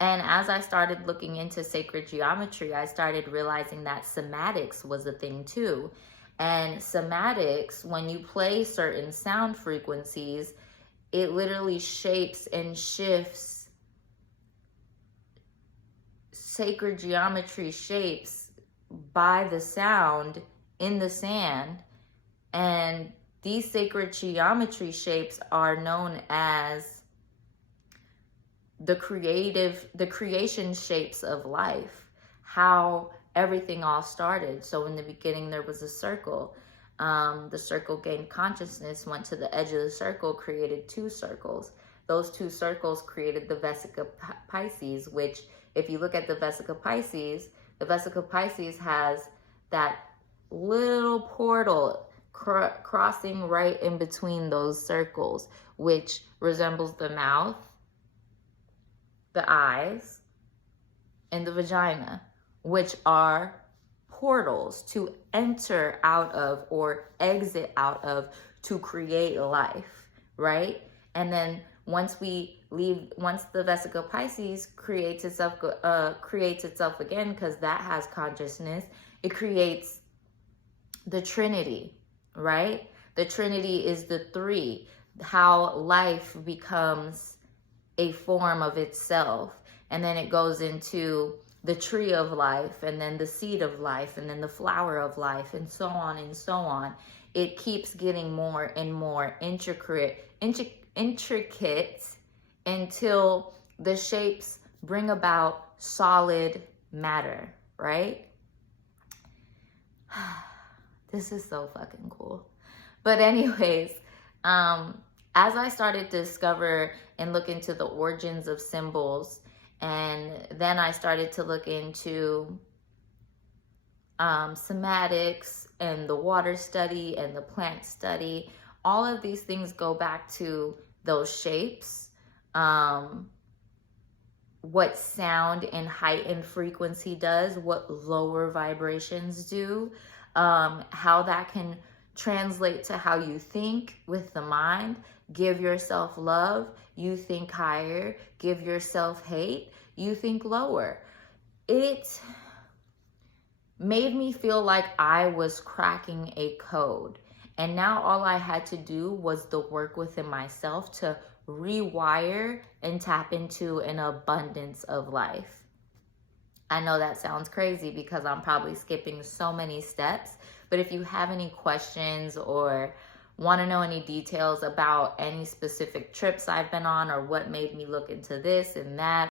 And as I started looking into sacred geometry, I started realizing that somatics was a thing too. And somatics, when you play certain sound frequencies, it literally shapes and shifts sacred geometry shapes by the sound in the sand. And these sacred geometry shapes are known as the creation shapes of life, how everything all started. So in the beginning, there was a circle. The circle gained consciousness, went to the edge of the circle, created two circles. Those two circles created the Vesica Pisces, which, if you look at the Vesica Pisces has that little portal crossing right in between those circles, which resembles the mouth, the eyes, and the vagina, which are portals to enter out of or exit out of to create life, right? And then once the Vesica Pisces creates itself again, because that has consciousness, it creates the Trinity, right? The Trinity is the three, how life becomes a form of itself. And then it goes into the tree of life, and then the seed of life, and then the flower of life, and so on and so on. It keeps getting more and more intricate until the shapes bring about solid matter, right? This is so fucking cool. But anyways, as I started to discover and look into the origins of symbols, and then I started to look into somatics and the water study and the plant study, all of these things go back to those shapes, what sound and heightened frequency does, what lower vibrations do, how that can translate to how you think with the mind. Give yourself love, you think higher. Give yourself hate, you think lower. It made me feel like I was cracking a code. And now all I had to do was the work within myself to rewire and tap into an abundance of life. I know that sounds crazy because I'm probably skipping so many steps, but if you have any questions or want to know any details about any specific trips I've been on or what made me look into this and that,